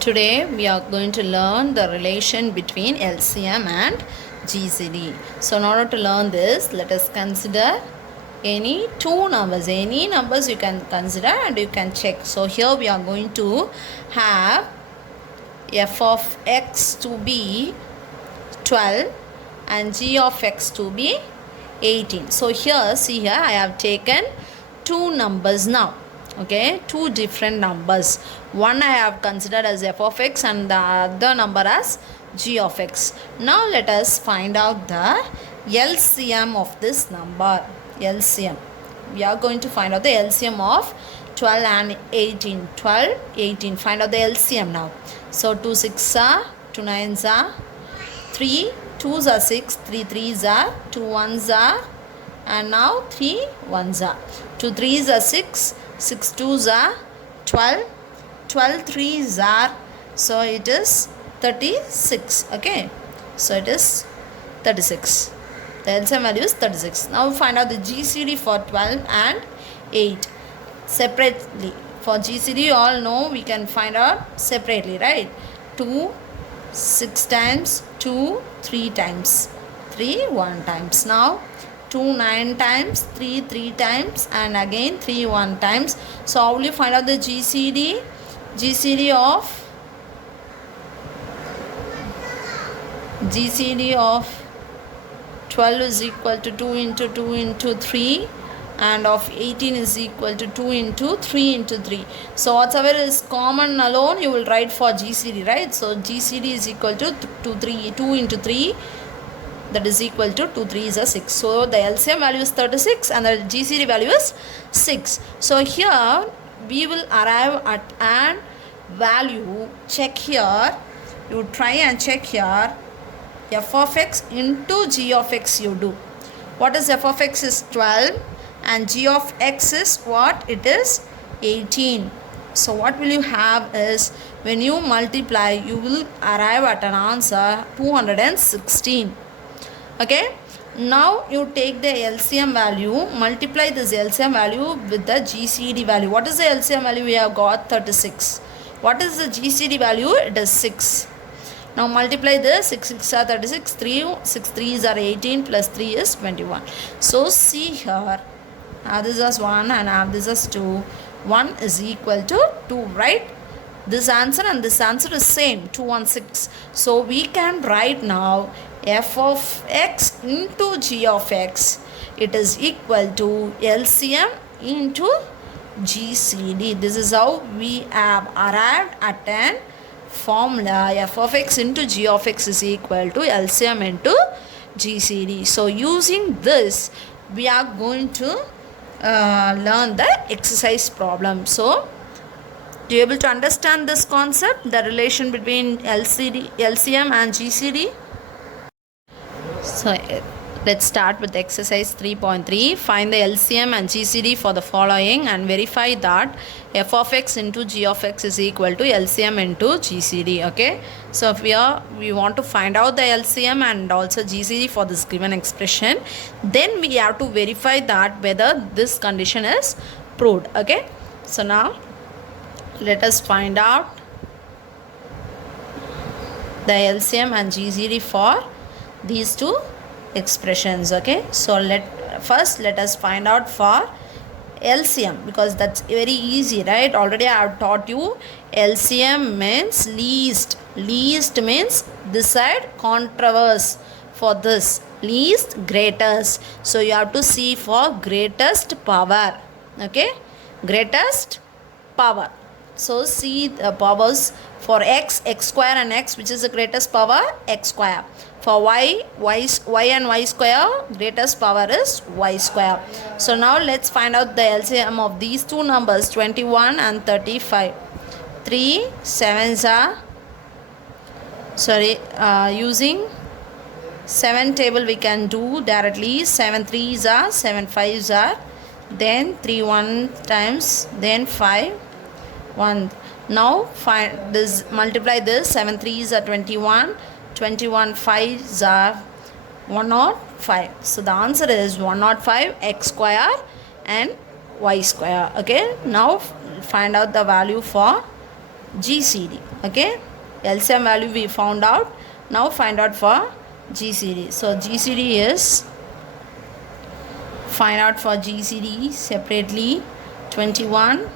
Today we are going to learn the relation between LCM and GCD. So in order to learn this, let us consider any two numbers. Any numbers you can consider and you can check. So here we are going to have f of x to be 12 and g of x to be 18. So here, see here, I have taken two numbers now. Okay, two different numbers. One I have considered as f of x and the other number as g of x. Now let us find out the LCM of this number. LCM. We are going to find out the LCM of 12 and 18. 12, 18. Find out the LCM now. So 2 6 are, 2 9s are, 3 2s are 6, 3 3s are, 2 1s are, and now 3 1s are. 2 3s are 6, 6 2s are 12, 12 3s are, so it is 36. Okay, so it is 36. The LCM value is 36. Now find out the GCD for 12 and 8 separately. For GCD, you all know we can find out separately, right? 2 6 times, 2 3 times, 3 1 times. Now 2 9 times, 3 3 times, and again 3 1 times. So how will you find out the GCD? GCD of 12 is equal to 2 into 2 into 3, and of 18 is equal to 2 into 3 into 3. So whatever is common alone you will write for GCD, right? So GCD is equal to 2 into 3, that is equal to 2 3 is a 6. So the LCM value is 36 and the GCD value is 6. So here we will arrive at an value. Check here, you try and check here, f of x into g of x you do. What is f of x is 12 and g of x is what? It is 18. So what will you have is, when you multiply you will arrive at an answer 216. Okay, now you take the LCM value, multiply this LCM value with the GCD value. What is the LCM value? We have got 36. What is the GCD value? It is 6. Now multiply this, 6 6 are 36, 6 3s are 18, plus 3 is 21. So see here, now this is 1 and now this is 2. 1 is equal to 2, right? This answer and this answer is same, 216. So we can write now f of x into g of x. It is equal to LCM into GCD. This is how we have arrived at an formula. F of x into g of x is equal to LCM into GCD. So using this we are going to learn the exercise problem. So do you able to understand this concept, the relation between LCM and GCD? So let's start with exercise 3.3. Find the LCM and GCD for the following and verify that f of x into g of x is equal to LCM into GCD. Okay, so if we want to find out the LCM and also GCD for this given expression, then we have to verify that whether this condition is proved. Okay, so now let us find out the LCM and GCD for these two expressions. Okay, so let us find out for LCM, because that's very easy, right? Already I have taught you LCM means least means this side, controverse for this, least greatest. So you have to see for greatest power. Okay, greatest power. So see the powers for x square and x, which is the greatest power? X square. For y and y square, greatest power is y square. So now let's find out the LCM of these two numbers, 21 and 35. 3 7s are, using 7 table we can do directly. 7 3s are, 7 5s are, then 3 1 times, then 5 1. Now find this, multiply this, 7 3s are 21, 21 5s are 105. So the answer is 105 x square and y square. Okay, now find out the value for GCD. Okay, LCM value we found out. Now find out for GCD. So GCD is, find out for GCD separately 21,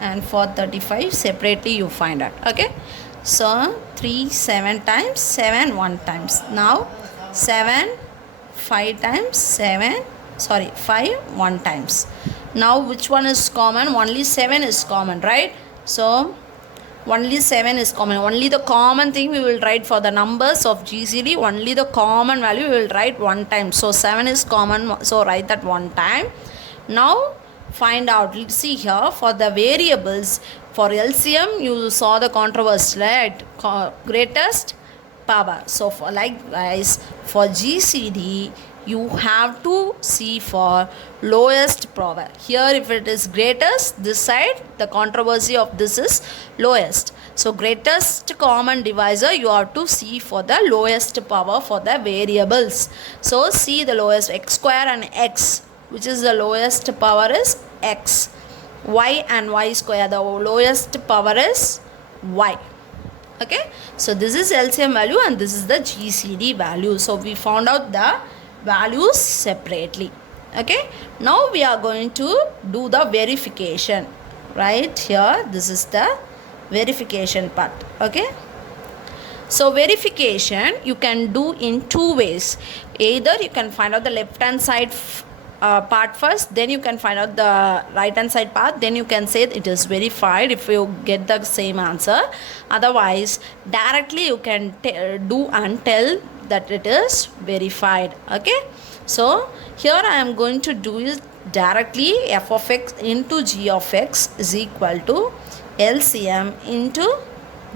and for 35 separately you find out. Okay, so 3 7 times, 7 1 times. Now 7 5 times, 5 1 times. Now which one is common? Only 7 is common, right? So only 7 is common. Only the common thing we will write for the numbers of GCD. Only the common value we will write one time. So 7 is common, so write that one time. Now find out. Let's see here for the variables. For LCM you saw the controversy, right? Greatest power. So for likewise for GCD you have to see for lowest power. Here if it is greatest, this side the controversy of this is lowest. So greatest common divisor you have to see for the lowest power for the variables. So see the lowest, x square and x, which is the lowest power is x. Y and y square, the lowest power is y. Okay, so this is LCM value and this is the GCD value. So we found out the values separately. Okay, now we are going to do the verification. Right here, this is the verification part. Okay, so verification you can do in two ways. Either you can find out the left hand side part first, then you can find out the right hand side part, then you can say it is verified if you get the same answer. Otherwise directly you can do and tell that it is verified. Okay, so here I am going to do is directly f of x into g of x is equal to LCM into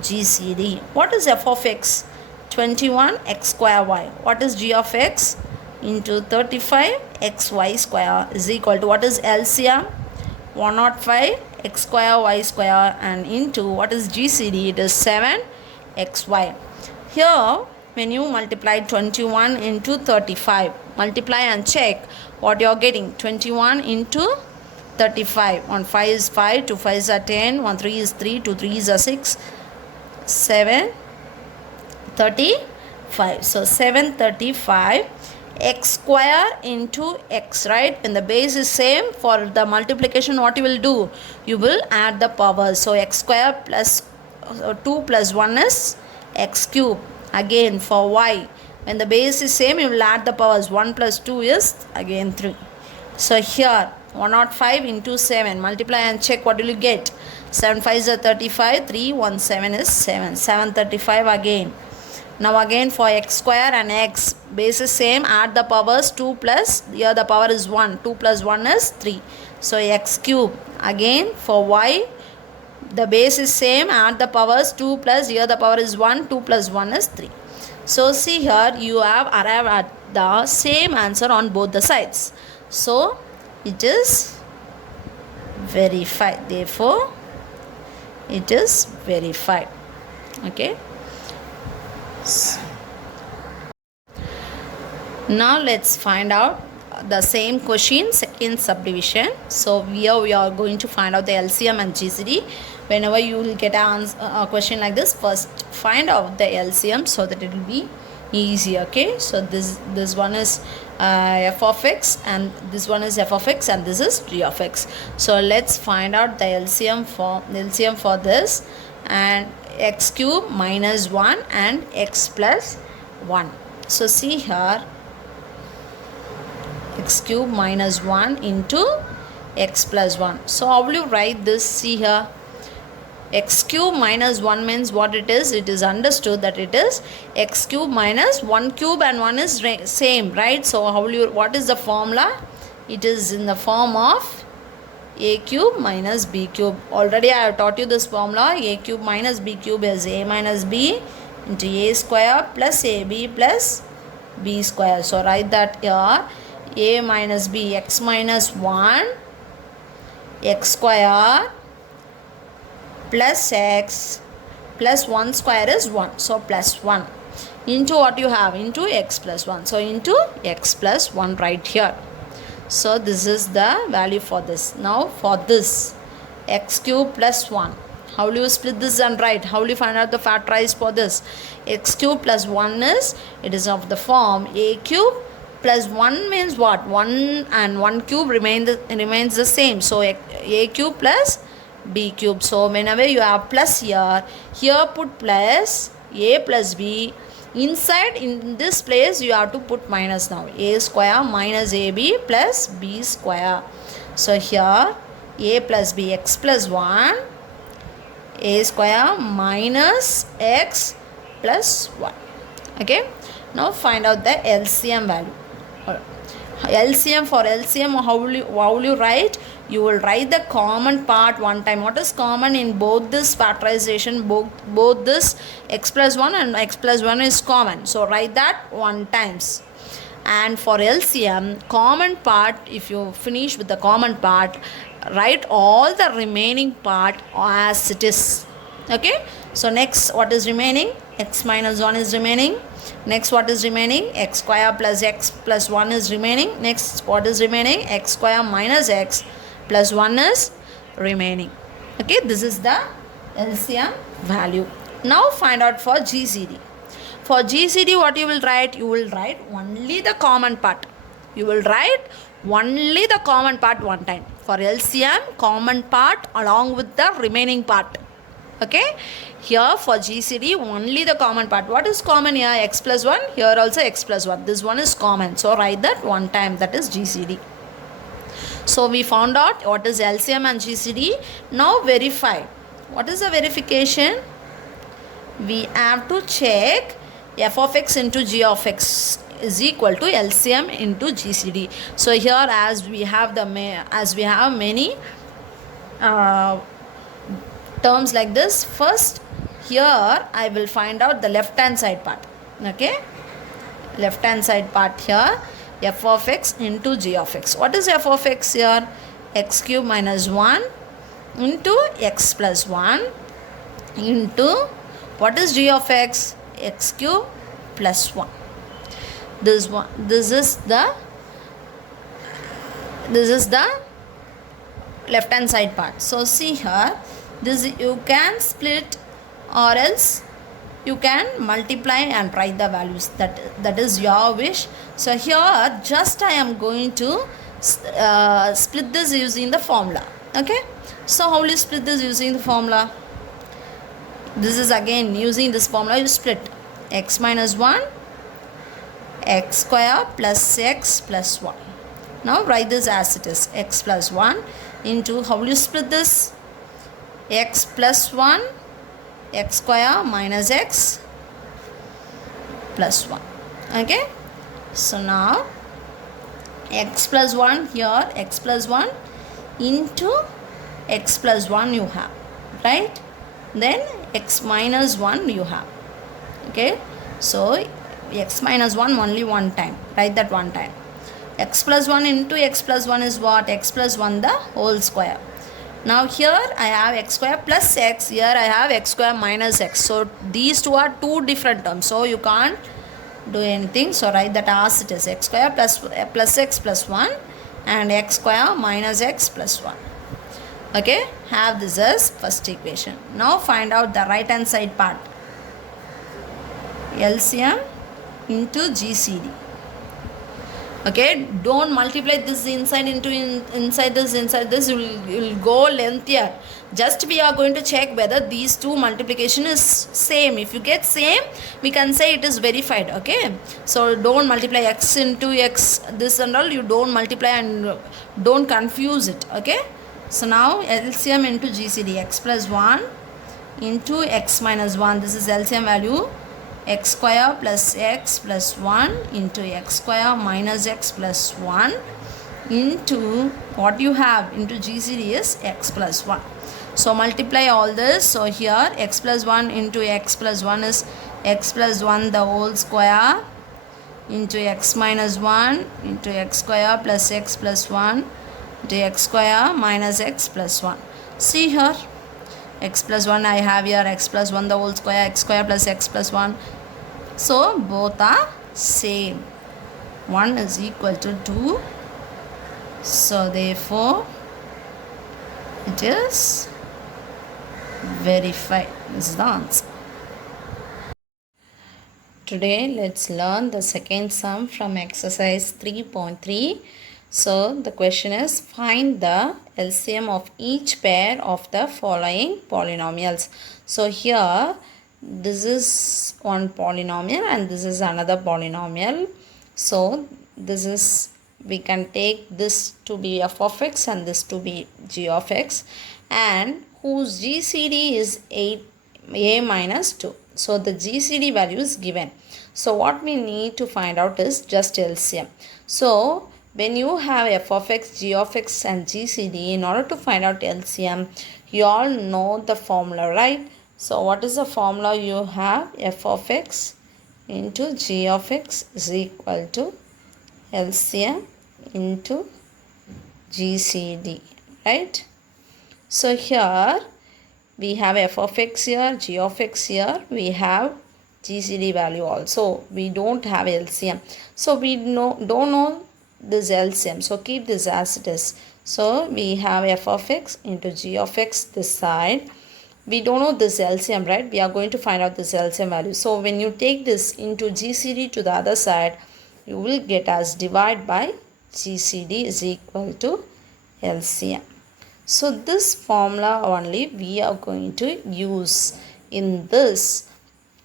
GCD. What is f of x? 21 x square y. What is g of x? Into 35 xy square is equal to, what is LCM? 105 x square y square, and into what is GCD? It is 7 xy. Here when you multiply 21 into 35, multiply and check what you are getting. 21 into 35, 1 5 is 5, 2 5 is 10, 1 3 is 3, 2 3 is 6, 7 35. So 735 x square into x, right? When the base is same, for the multiplication what you will do? You will add the powers. So x square plus 2 plus 1 is x cube. Again for y, when the base is same, you will add the powers. 1 plus 2 is again 3. So here 105 into 7, multiply and check what will you get. 7 5 is 35, 3 1 7 is 7, 735 again. Now again for x square and x, base is same, add the powers. 2 plus, here the power is 1, 2 plus 1 is 3, so x cube. Again for y, the base is same, add the powers. 2 plus, here the power is 1, 2 plus 1 is 3. So see here you have arrived at the same answer on both the sides. So it is verified, therefore it is verified. Okay, now let's find out the same question, second subdivision. So here we are going to find out the LCM and GCD. Whenever you will get a question like this, first find out the LCM so that it will be easy. Okay, so this one is f of x, and this one is f of x, and this is g of x. So let's find out the LCM for this, and x cube minus 1 and x plus 1. So see here, x cube minus 1 into x plus 1. So how will you write this? See here, x cube minus 1 means what it is? It is understood that it is x cube minus 1 cube, and 1 is same, right? So how will you, what is the formula? It is in the form of a cube minus b cube. Already I have taught you this formula. A cube minus b cube is a minus b into a square plus ab plus b square. So write that here, a minus b, x minus 1 x square plus x plus 1 square is 1, so plus 1 into what you have, into x plus 1. So into x plus 1 right here. So this is the value for this. Now for this, x cube plus 1, How will you split this and write? How will you find out the factorize for this? X cube plus 1 is, it is of the form a cube plus 1 means what? 1 and 1 cube remains the same. So a cube plus b cube. So whenever you have plus here put plus a plus b. Inside in this place you have to put minus now. A square minus ab plus b square. So here a plus b, x plus 1, a square minus x plus 1. Okay. Now find out the LCM value. LCM, for LCM, how will you write? You will write the common part one time. What is common in both this factorization? Both this x plus 1 and x plus 1 is common. So write that 1 times. And for LCM, common part, if you finish with the common part, write all the remaining part as it is. Okay. So next, what is remaining? X minus 1 is remaining. Next, what is remaining? X square plus x plus 1 is remaining. Next, what is remaining? X square minus x plus 1 is remaining. Okay, this is the LCM value. Now find out for GCD. For GCD, what you will write? You will write only the common part. You will write only the common part one time. For LCM, common part along with the remaining part. Okay, here for GCD only the common part. What is common here? X plus 1. Here also x plus 1. This one is common. So write that one time. That is GCD. So we found out what is LCM and GCD. Now verify. What is the verification? We have to check f of x into g of x is equal to LCM into GCD. So here as we have many terms like this, first here I will find out the left hand side part. Okay, left hand side part here, f of x into g of x. What is f of x here? X cube minus 1 into x plus 1 into what is g of x? X cube plus 1. This is the left hand side part. So see here, this you can split or else you can multiply and write the values. That is your wish. So here just I am going to split this using the formula. Okay, so how will you split this using the formula? This is again using this formula. You split x minus 1 x square plus x plus 1. Now write this as it is, x plus 1 into, how will you split this? X plus 1 x square minus x plus 1. Okay, so now x plus 1 here, x plus 1 into x plus 1 you have, right? Then x minus 1 you have. Okay, so x minus 1 only one time, write that one time. X plus 1 into x plus 1 is what? X plus 1 the whole square. Now here I have x square plus x, here I have x square minus x. So these two are two different terms, so you can't do anything. So write that as it is, x square plus x plus 1 and x square minus x plus 1. Okay, have this as first equation. Now find out the right hand side part, LCM into GCD. Okay, don't multiply this inside into inside this, you will go lengthier. Just we are going to check whether these two multiplication is same. If you get same, we can say it is verified. Okay, so don't multiply x into x, this and all, you don't multiply and don't confuse it. Okay, so now LCM into GCD, x plus 1 into x minus 1, this is LCM value, x square plus x plus 1 into x square minus x plus 1 into what you have into GCD is x plus 1. So multiply all this. So here x plus 1 into x plus 1 is x plus 1 the whole square into x minus 1 into x square plus x plus 1 into x square minus x plus 1. See here, x plus 1 I have here, x plus 1 the whole square, x square plus x plus 1. So both are same. 1 is equal to 2. So therefore it is verify. This is the answer. Today let's learn the second sum from exercise 3.3. So the question is, find the LCM of each pair of the following polynomials. So here this is one polynomial and this is another polynomial. So this is, we can take this to be f of x and this to be g of x, and whose GCD is a minus 2. So the GCD value is given. So what we need to find out is just LCM. So when you have f of x, g of x and GCD, in order to find out LCM, you all know the formula, right? So what is the formula? You have f of x into g of x is equal to LCM into GCD, right? So here we have f of x here, g of x here, we have GCD value also. We don't have LCM. So we don't know this LCM. So keep this as it is. So we have f of x into g of x this side. We don't know this LCM, right? We are going to find out this LCM value. So when you take this into GCD to the other side, you will get as divide by GCD is equal to LCM. So this formula only we are going to use in this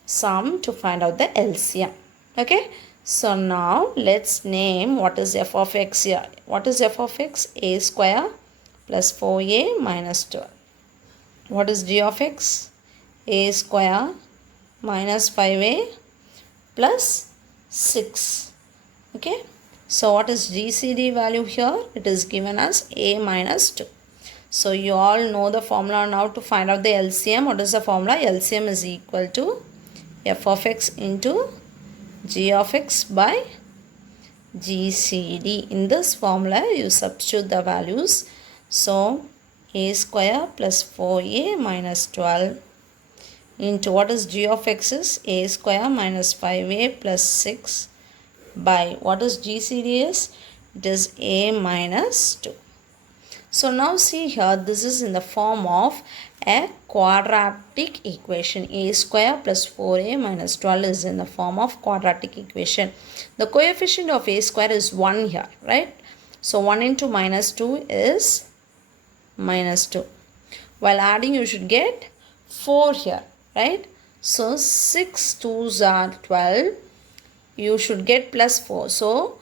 sum to find out the LCM. Okay. So now let's name what is f of x here. What is f of x? A square plus 4a minus 12. What is g of x? A square minus 5a plus 6. Okay. So what is GCD value here? It is given as a minus 2. So you all know the formula now to find out the LCM. What is the formula? LCM is equal to f of x into g of x by GCD. In this formula you substitute the values. So a square plus 4a minus 12 into what is g of x is a square minus 5a plus 6 by what is GCD is? It is a minus 2. So now see here, this is in the form of a quadratic equation. A square plus 4a minus 12 is in the form of quadratic equation. The coefficient of a square is 1 here, right? So 1 into minus 2 is minus 2. While adding you should get 4 here, right? So 6 2s are 12. You should get plus 4. So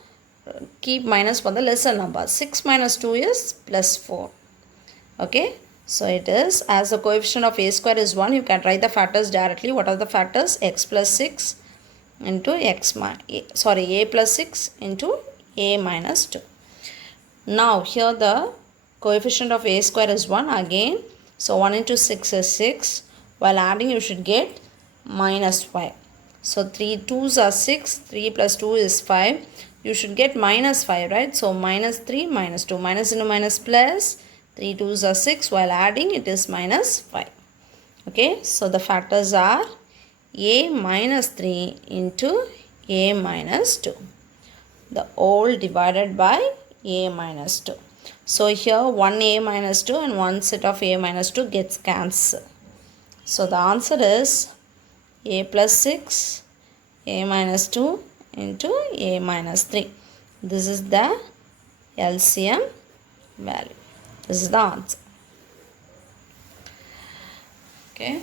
keep minus for the lesser number. 6 minus 2 is plus 4. Okay. So it is, as the coefficient of a square is 1, you can write the factors directly. What are the factors? X plus 6 into a plus 6 into a minus 2. Now here the coefficient of a square is 1 again. So 1 into 6 is 6. While adding you should get minus 5. So 3 2s are 6. 3 plus 2 is 5. You should get minus 5, right? So minus 3 minus 2. Minus into minus plus. 3 2s are 6. While adding it is minus 5. Okay. So the factors are a minus 3 into a minus 2. The whole divided by a minus 2. So here 1 a minus 2 and one set of a minus 2 gets cancelled. So the answer is a plus 6, a minus 2 into a minus 3. This is the LCM value. This is the answer. Okay.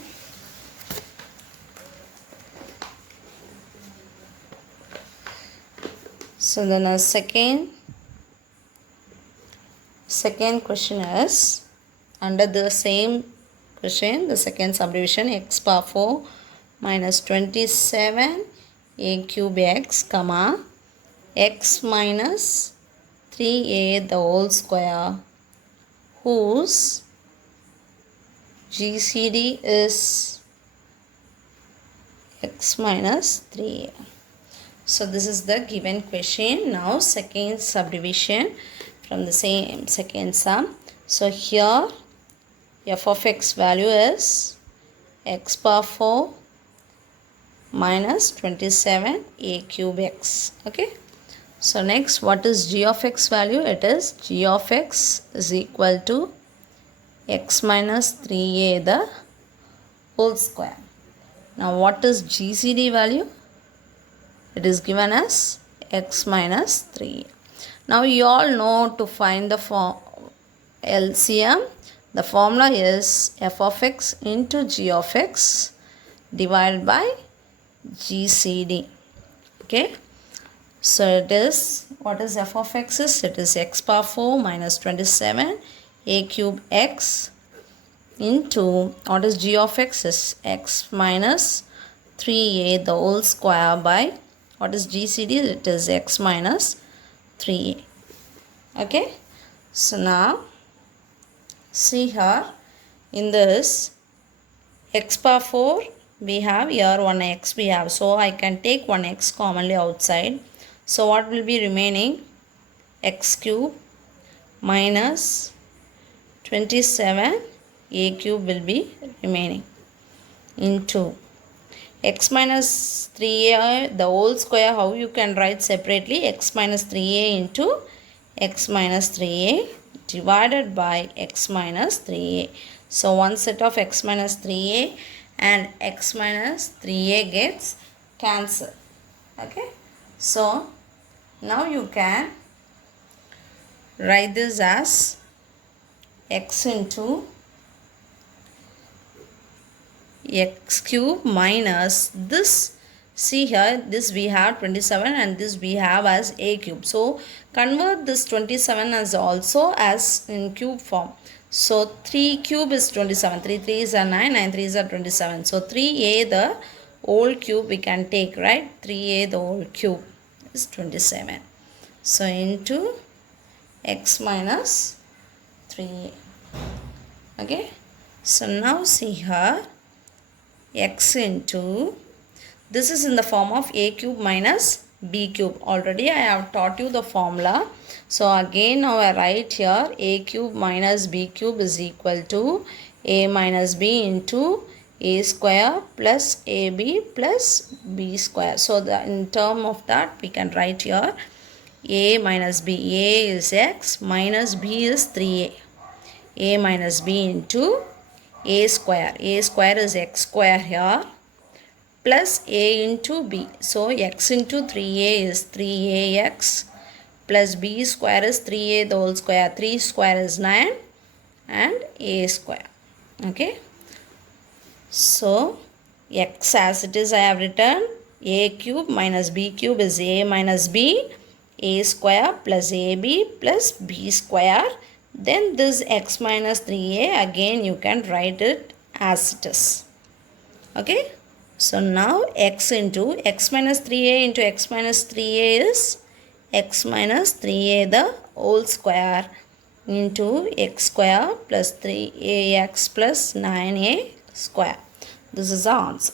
So then the second question is, under the same question, the second subdivision, x power 4 minus 27 a cube x, comma, x minus 3a the whole square, whose GCD is x minus 3a. So this is the given question. Now second subdivision from the same second sum. So here f of x value is x power 4 minus 27 a cube x. Okay. So next, what is g of x value? It is g of x is equal to x minus 3a the whole square. Now what is GCD value? It is given as x minus 3. Now you all know to find the LCM. The formula is f of x into g of x divided by GCD. Okay. So it is, what is f of x is? It is x power 4 minus 27 a cube x into, what is g of x is x minus 3a the whole square by, what is GCD? It is x minus 3a. Okay. So now see here, in this x power 4 we have here 1x we have, so I can take 1x commonly outside. So what will be remaining? X cube minus 27 a cube will be remaining into x minus 3a the whole square. How you can write separately? X minus 3a into x minus 3a divided by x minus 3a. So one set of x minus 3a and x minus 3a gets cancelled. Okay. So now you can write this as x into x cube minus this. See here, this we have 27 and this we have as a cube. So convert this 27 as also as in cube form. So 3 cube is 27. 3 3s are 9, 9 3s are 27. So 3a the whole cube we can take, right? 3a the whole cube is 27. So into x minus 3a. Okay. So now see here, x into, this is in the form of a cube minus b cube. Already I have taught you the formula. So again now I write here a cube minus b cube is equal to a minus b into a square plus ab plus b square. So in term of that we can write here a minus b. A is x minus b is 3a. A minus b into a square. A square is x square here plus a into b. So x into 3a is 3ax plus b square is 3a the whole square. 3 square is 9 and a square. Okay. So x as it is I have written a cube minus b cube is a minus b, a square plus ab plus b square. Then this x minus 3a again you can write it as it is. Okay. So now x into x minus 3a into x minus 3a is x minus 3a the whole square into x square plus 3ax plus 9a square. This is the answer.